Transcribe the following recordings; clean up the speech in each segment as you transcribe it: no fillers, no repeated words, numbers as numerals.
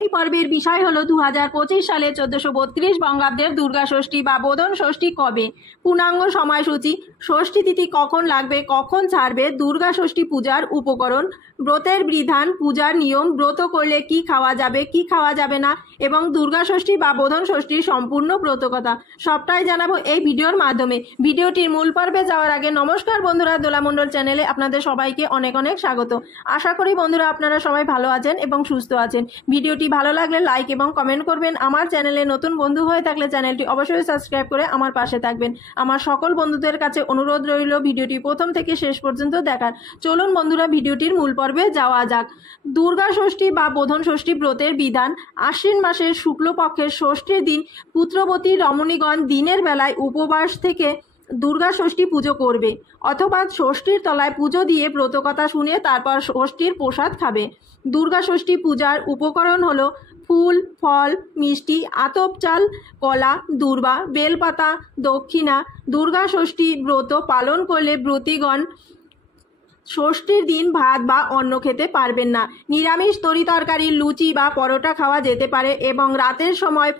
এই পর্বের বিষয় হলো 2025 সালে 1432 বঙ্গাব্দের দুর্গা ষষ্ঠী বা বোধন ষষ্ঠী কবে, পূর্ণাঙ্গ সময়সূচি, ষষ্ঠী তিথি কখন লাগবে, কখন ছাড়বে, দুর্গা ষষ্ঠী পূজার উপকরণ, ব্রতের বিধান, পূজার নিয়ম, ব্রত করলে কি খাওয়া যাবে কি খাওয়া যাবে না এবং দুর্গা ষষ্ঠী বা বোধন ষষ্ঠীর সম্পূর্ণ ব্রতকথা সবটাই জানাবো এই ভিডিওর মাধ্যমে। ভিডিওটির মূল পর্বে যাওয়ার আগে নমস্কার বন্ধুরা, দোলামণ্ডল চ্যানেলে আপনাদের সবাইকে অনেক অনেক স্বাগত। আশা করি বন্ধুরা আপনারা সবাই ভালো আছেন এবং সুস্থ আছেন। ভিডিওটি ভালো লাগলে লাইক এবং কমেন্ট করবেন। আমার চ্যানেলে নতুন বন্ধু হয়ে থাকলে চ্যানেলটি অবশ্যই সাবস্ক্রাইব করে আমার পাশে থাকবেন। আমার সকল বন্ধুদের কাছে অনুরোধ রইল ভিডিওটি প্রথম থেকে শেষ পর্যন্ত দেখার। চলুন বন্ধুরা ভিডিওটির মূল পর্বে যাওয়া যাক। দুর্গা ষষ্ঠী বা বোধন ষষ্ঠী ব্রতের বিধান। আশ্বিন মাসের শুক্লপক্ষের ষষ্ঠীর দিন পুত্রবতী রমণীগণ দিনের বেলায় উপবাস থেকে দুর্গা ষষ্ঠী পুজো করবে অথবা ষষ্ঠীর তলায় পুজো দিয়ে ব্রতকথা শুনে তারপর ষষ্ঠীর প্রসাদ খাবে। দুর্গা ষষ্ঠী পূজার উপকরণ হলো ফুল, ফল, মিষ্টি, আতপ চাল, কলা, দূর্বা, বেলপাতা, দক্ষিণা। দুর্গা ষষ্ঠী ব্রত পালন করলে ব্রতীগণ ষষ্ঠীর দিন ভাত বা অন্ন খেতে পারবেন না। নিরামিষ তরিতরকারি, লুচি বা পরোটা খাওয়া যেতে পারে এবং রাতের সময়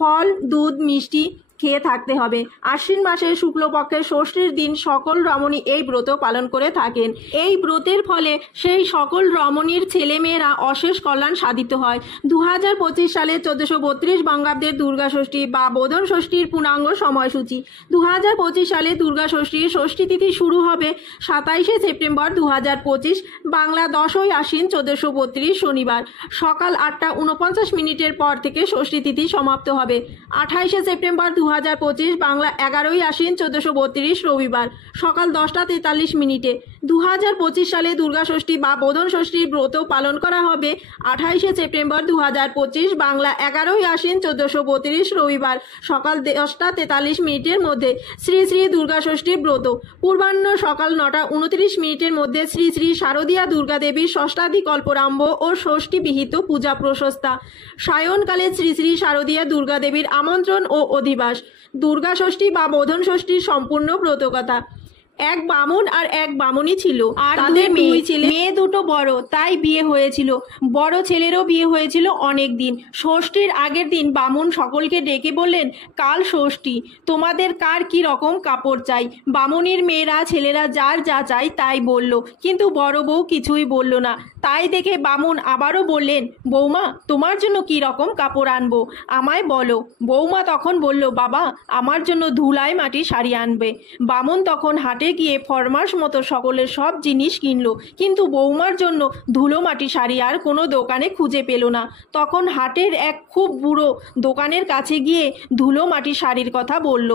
ফল, দুধ, মিষ্টি খেয়ে থাকতে হবে। আশ্বিন মাসের শুক্লপক্ষের ষষ্ঠীর দিন সকল রমণী এই ব্রত পালন করে থাকেন। এই ব্রতের ফলে সেই সকল রমণীর ছেলেমেয়েরা অশেষ কল্যাণ সাধিত হয়। 2025 সালে 1432 বঙ্গাব্দের দুর্গা ষষ্ঠী বা বোধন ষষ্ঠীর পূর্ণাঙ্গ সময়সূচি। 2025 সালে দুর্গা ষষ্ঠীর ষষ্ঠী তিথি শুরু হবে 27শে সেপ্টেম্বর 2025, বাংলা 10ই আশ্বিন 1432 শনিবার সকাল 8:49 পর থেকে ষষ্ঠী তিথি সমাপ্ত হবে। 28শে সেপ্টেম্বর 2025, বাংলা 11ই আশ্বিন 1432 রবিবার সকাল 10:43। 2025 সালে দুর্গা ষষ্ঠী বা বোধন ষষ্ঠীর ব্রত পালন করা হবে 28শে সেপ্টেম্বর 2025, বাংলা 11ই আশ্বিন 1432 রবিবার সকাল 10:43 মধ্যে। শ্রী শ্রী দুর্গা ষষ্ঠীর ব্রত পূর্বাহ্ন সকাল 9:29 মধ্যে শ্রী শ্রী শারদীয়া দুর্গা দেবীর ষষ্ঠাদি কল্পরাম্ভ ও ষষ্ঠী বিহিত পূজা প্রশস্তা। সায়নকালে শ্রী শ্রী শারদীয়া দুর্গা দেবীর আমন্ত্রণ ও অধিবাস। দুর্গা ষষ্ঠী বা বোধন ষষ্ঠীর সম্পূর্ণ ব্রতকথা। এক বামুন আর এক বামুনি ছিল, আর তাদের মেয়ে দুটো বড়, তাই বিয়ে হয়েছিল। বড় ছেলেরও বিয়ে হয়েছিল অনেক দিন। ষষ্ঠীর আগের দিন বামুন সকলকে ডেকে বললেন, কাল ষষ্ঠী, তোমাদের কার কি রকম কাপড় চাই। বামুনির মেয়েরা ছেলেরা যার যা চাই তাই বলল, কিন্তু বড় বউ কিছুই বলল না। তাই দেখে বামুন আবারও বললেন, বৌমা তোমার জন্য কি রকম কাপড় আনবো আমায় বলো। বৌমা তখন বলল, বাবা আমার জন্য ধুলাই মাটি শাড়ি আনবে। বামুন তখন হাটে গিয়ে ফরমাস মতো সকলের সব জিনিস কিনলো, কিন্তু বৌমার জন্য ধুলো মাটি শাড়ি আর কোনো দোকানে খুঁজে পেল না। তখন হাটের এক খুব বুড়ো দোকানের কাছে গিয়ে ধুলো মাটি শাড়ির কথা বলল।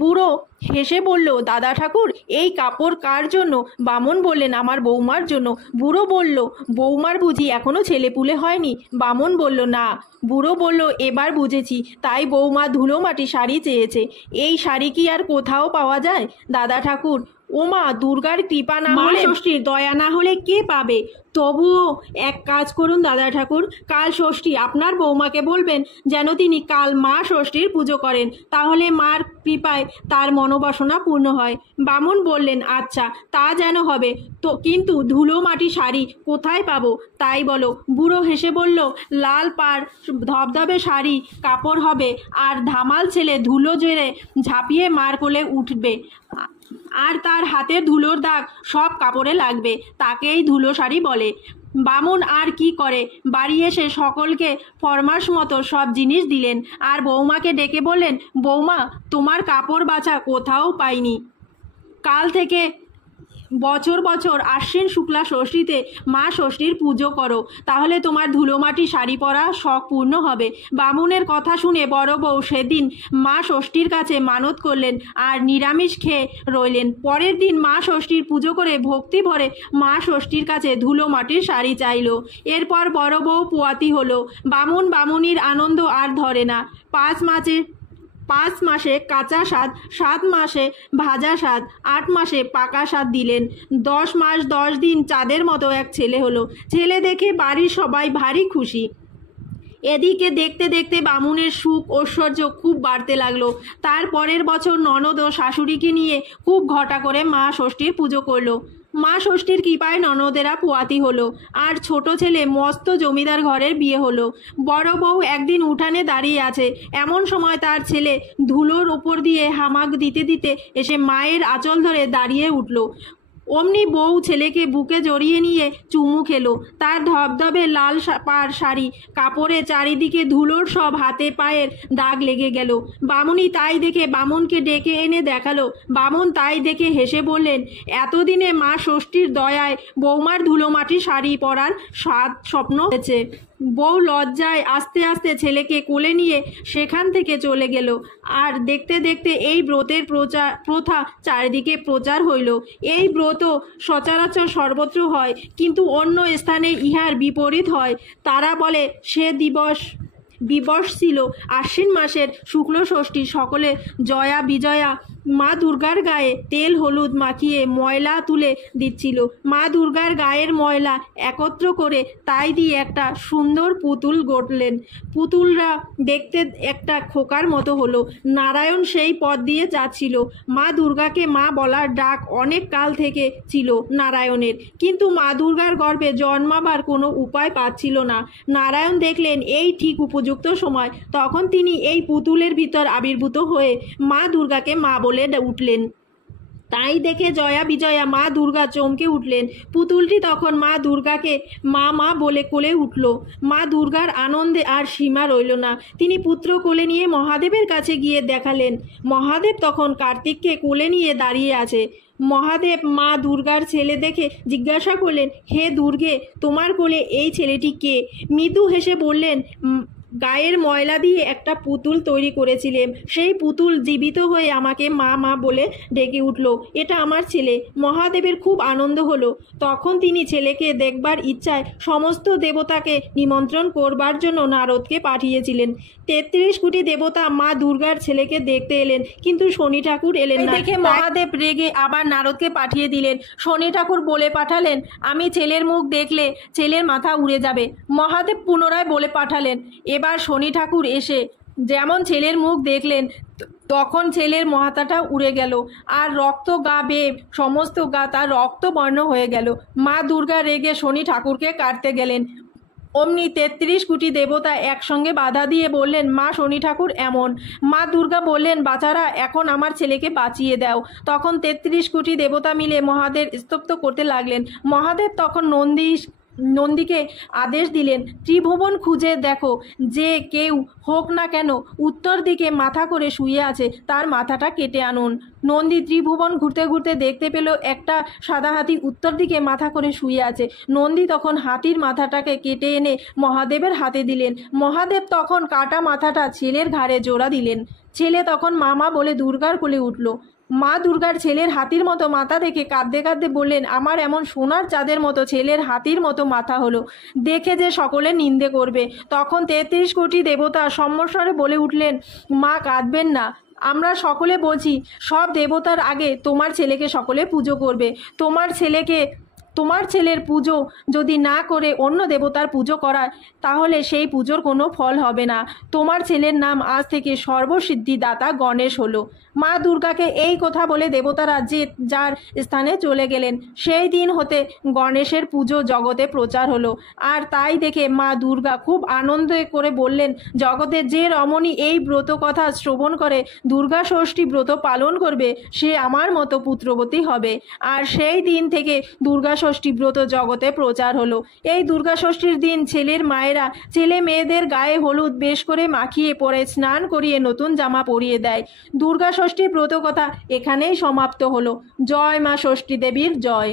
বুড়ো হেসে বলল, দাদা ঠাকুর এই কাপড় কার জন্য? বামুন বললেন, আমার বৌমার জন্য। বুড়ো বলল, বৌমার বুঝি এখনো ছেলেপুলে হয়নি? বামুন বলল, না। বুড়ো বলল, এবার বুঝেছি, তাই বৌমা ধুলো মাটি শাড়ি চেয়েছে। এই শাড়ি কি আর কোথাও পাওয়া যায়? দাদা ঠাকুর, ওমা দুর্গার কৃপা না হলে, ষষ্ঠীর দয়া না হলে কে পাবে? তবুও এক কাজ করুন দাদা ঠাকুর, কাল ষষ্ঠী আপনার বৌমাকে বলবেন যেন তিনি কাল মা ষষ্ঠীর পুজো করেন, তাহলে মার কৃপায় তার মনোবাসনা পূর্ণ হয়। বামুন বললেন, আচ্ছা তা যেন হবে, তো কিন্তু ধুলো মাটি শাড়ি কোথায় পাবো তাই বলো। বুড়ো হেসে বলল, লাল পাড় ধবধবে শাড়ি কাপড় হবে, আর ধামাল ছেলে ধুলো জেরে ঝাঁপিয়ে মার কোলে উঠবে, আর তার হাতের ধুলোর দাগ সব কাপড়ে লাগবে, তাকেই ধুলো শাড়ি বলে। বামুন আর কি করে, বাড়ি এসে সকলকে ফরমাস মতো সব জিনিস দিলেন, আর বৌমাকে ডেকে বললেন, বৌমা তোমার কাপড় বাছা কোথাও পাইনি। কাল থেকে বছর বছর আশ্বিন শুক্লা ষষ্ঠীতে মা ষষ্ঠীর পুজো করো, তাহলে তোমার ধুলোমাটি শাড়ি পরা শখ পূর্ণ হবে। বামুনের কথা শুনে বড় বউ সেদিন মা ষষ্ঠীর কাছে মানত করলেন আর নিরামিষ খেয়ে রইলেন। পরের দিন মা ষষ্ঠীর পুজো করে ভক্তি ভরে মা ষষ্ঠীর কাছে ধুলো মাটির শাড়ি চাইল। এরপর বড় বউ পোয়াতি হলো। বামুন বামুনির আনন্দ আর ধরে না। 5 মাসে কাঁচা স্বাদ, 7 মাসে ভাজা স্বাদ, 8 মাসে পাকা স্বাদ দিলেন। 10 মাস 10 দিন চাঁদের মতো এক ছেলে হলো। ছেলে দেখে বাড়ির সবাই ভারী খুশি। এদিকে দেখতে দেখতে বামুনের সুখ ঐশ্বর্য খুব বাড়তে লাগলো। তার পরের বছর ননদ ও শাশুড়িকে নিয়ে খুব ঘটা করে মা ষষ্ঠীর পুজো করলো। মা ষষ্ঠীর কৃপায় ননদেরা পোয়াতি হলো, আর ছোট ছেলে মস্ত জমিদার ঘরের বিয়ে হলো। বড় বউ একদিন উঠানে দাঁড়িয়ে আছে, এমন সময় তার ছেলে ধুলোর উপর দিয়ে হামাক দিতে দিতে এসে মায়ের আঁচল ধরে দাঁড়িয়ে উঠল। অমনি বউ ছেলেকে বুকে জড়িয়ে নিয়ে চুমু খেলো। তার ধবধবে লাল পাড় শাড়ি কাপড়ে চারিদিকে ধুলোর সব হাতে পায়ের দাগ লেগে গেল। বামুনি তাই দেখে বামুনকে ডেকে এনে দেখালো। বামুন তাই দেখে হেসে বললেন, এতদিনে মা ষষ্ঠীর দয়ায় বৌমার ধুলোমাটি শাড়ি পরার স্বপ্ন হয়েছে। বউ লজ্জায় আস্তে আস্তে ছেলেকে কোলে নিয়ে সেখান থেকে চলে গেল। আর দেখতে দেখতে এই ব্রতের প্রথা চারিদিকে প্রচার হইল। এই ব্রত সচরাচর সর্বত্র হয়, কিন্তু অন্য স্থানে ইহার বিপরীত হয়। তারা বলে সে দিবস ছিল আশ্বিন মাসের শুক্ল ষষ্ঠী। সকলে জয়া বিজয়া মা দুর্গার গায়ে তেল হলুদ মাখিয়ে ময়লা তুলে দিচ্ছিল। মা দুর্গার গায়ের ময়লা একত্র করে তাই দিয়ে একটা সুন্দর পুতুল গড়লেন। পুতুলরা দেখতে একটা খোকার মতো হলো। নারায়ণ সেই পথ দিয়ে যাচ্ছিল। মা দুর্গাকে মা বলার ডাক অনেক কাল থেকে ছিল নারায়ণের, কিন্তু মা দুর্গার গর্ভে জন্মাবার কোনো উপায় পাচ্ছিল না। নারায়ণ দেখলেন এই ঠিক উপযুক্ত সময়, তখন তিনি এই পুতুলের ভিতর আবির্ভূত হয়ে মা দুর্গাকে মা বলে উঠলেন। তাই দেখে জয়া বিজয়া মা দুর্গা চমকে উঠলেন। পুতুলটি তখন মা দুর্গাকে মা মা বলে কোলে উঠল। মা দুর্গার আনন্দে আর সীমা রইল না। তিনি পুত্র কোলে নিয়ে মহাদেবের কাছে গিয়ে দেখালেন। মহাদেব তখন কার্তিককে কোলে নিয়ে দাঁড়িয়ে আছে। মহাদেব মা দুর্গার ছেলে দেখে জিজ্ঞাসা করলেন, হে দুর্গে, তোমার কোলে এই ছেলেটি কে? মৃদু হেসে বললেন, গায়ের ময়লা দিয়ে একটা পুতুল তৈরি করেছিলেন, সেই পুতুল জীবিত হয়ে আমাকে মা মা বলে ডেকে উঠল। এটা আমার ছেলে। মহাদেবের খুব আনন্দ হলো। তখন তিনি ছেলেকে দেখবার ইচ্ছায় সমস্ত দেবতাকে নিমন্ত্রণ করবার জন্য নারদকে পাঠিয়েছিলেন। 33 কোটি দেবতা মা দুর্গার ছেলেকে দেখতে এলেন, কিন্তু শনি ঠাকুর এলেন না। দেখে মহাদেব রেগে আবার নারদকে পাঠিয়ে দিলেন। শনি ঠাকুর বলে পাঠালেন, আমি ছেলের মুখ দেখলে ছেলের মাথা উড়ে যাবে। মহাদেব পুনরায় বলে পাঠালেন। এবার শনি ঠাকুর এসে যেমন ছেলের মুখ দেখলেন, তখন ছেলের মাথাটা উড়ে গেল, আর রক্ত গা বেয়ে সমস্ত গা তার রক্তবর্ণ হয়ে গেল। মা দুর্গা রেগে শনি ঠাকুরকে কাটতে গেলেন। অমনি 33 কোটি দেবতা একসঙ্গে বাধা দিয়ে বললেন, মা শনি ঠাকুর এমন। মা দুর্গা বললেন, বাছারা, এখন আমার ছেলেকে বাঁচিয়ে দাও। তখন 33 কোটি দেবতা মিলে মহাদেব স্তব্ধ করতে লাগলেন। মহাদেব তখন নন্দীকে আদেশ দিলেন, ত্রিভুবন খুঁজে দেখো, যে কেউ হোক না কেন উত্তর দিকে মাথা করে শুয়ে আছে, তার মাথাটা কেটে আনুন। নন্দী ত্রিভুবন ঘুরতে ঘুরতে দেখতে পেল একটা সাদা হাতি উত্তর দিকে মাথা করে শুয়ে আছে। নন্দী তখন হাতির মাথাটাকে কেটে এনে মহাদেবের হাতে দিলেন। মহাদেব তখন কাটা মাথাটা ছেলের ঘাড়ে জোড়া দিলেন। ছেলে তখন মামা বলে দুর্গার কোলে উঠল। মা দুর্গার ছেলের হাতির মতো মাথা দেখে কাঁদতে কাঁদতে বললেন, আমার এমন সোনার চাঁদের মতো ছেলের হাতির মতো মাথা হলো, দেখে যে সকলে নিন্দে করবে। তখন 33 কোটি দেবতা সম্মস্বরে বলে উঠলেন, মা কাঁদবেন না, আমরা সকলে বলছি, সব দেবতার আগে তোমার ছেলেকে সকলে পুজো করবে। তোমার ছেলের পুজো যদি না করে অন্য দেবতার পুজো করায়, তাহলে সেই পুজোর কোনো ফল হবে না। তোমার ছেলের নাম আজ থেকে সর্বসিদ্ধিদাতা গণেশ হলো। মা দুর্গাকে এই কথা বলে দেবতারা যে যার স্থানে চলে গেলেন। সেই দিন হতে গণেশের পুজো জগতে প্রচার হলো। আর তাই দেখে মা দুর্গা খুব আনন্দ করে বললেন, জগতে যে রমণী এই ব্রত কথা শ্রবণ করে দুর্গা ষষ্ঠী ব্রত পালন করবে, সে আমার মতো পুত্রবতী হবে। আর সেই দিন থেকে দুর্গা ষষ্ঠী ব্রত জগতে প্রচার হলো। এই দুর্গা ষষ্ঠীর দিন ছেলের মায়েরা ছেলে মেয়েদের গায়ে হলুদ বেশ করে মাখিয়ে পরে স্নান করিয়ে নতুন জামা পরিয়ে দেয়। দুর্গা ষষ্ঠী ব্রত কথা এখানেই সমাপ্ত হলো। জয় মা ষষ্ঠী দেবীর জয়।